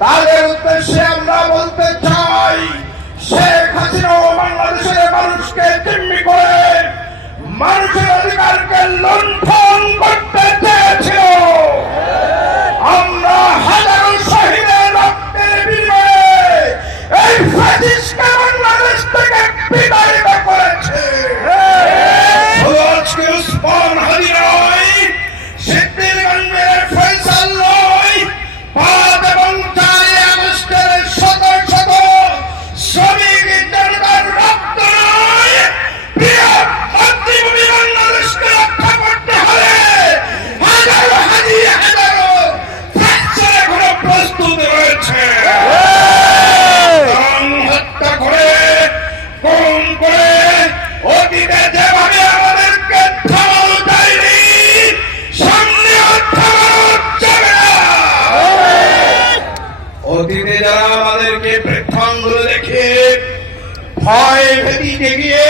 তাদের উদ্দেশ্যে আমরা বলতে চাই, শেখ হাসিনা বাংলাদেশের মানুষকে জিম্মি করে মানুষের অধিকারকে লুণ্ঠন করতে কোন করে অতীতে যেভাবে ভয় ভীতিতে গিয়ে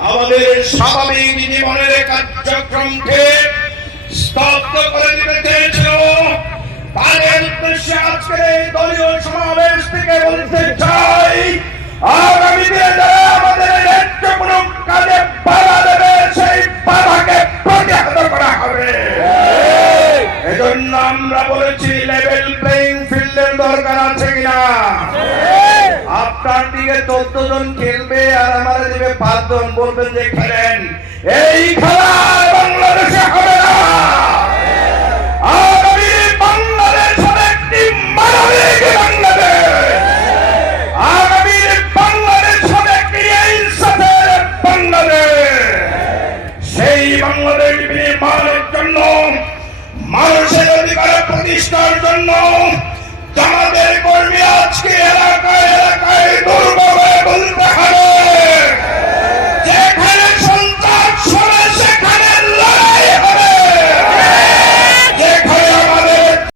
আমাদের স্বাভাবিক জীবনের কার্যক্রমকে স্তব্ধ করে দিতে চেয়েছিল, তাদের দলীয় সমাবেশ থেকে বলতে আমরা বলেছি লেভেল প্লেইং ফিল্ডের দরকার আছে কিনা? আপনার দিকে চোদ্দ জন খেলবে আর আমার দিকে পাঁচজন বলবেন যে খেলেন। এই খেলা বাংলাদেশে হবে না। মানুষ প্রতিষ্ঠার জন্য আমাদের কর্মী আজকে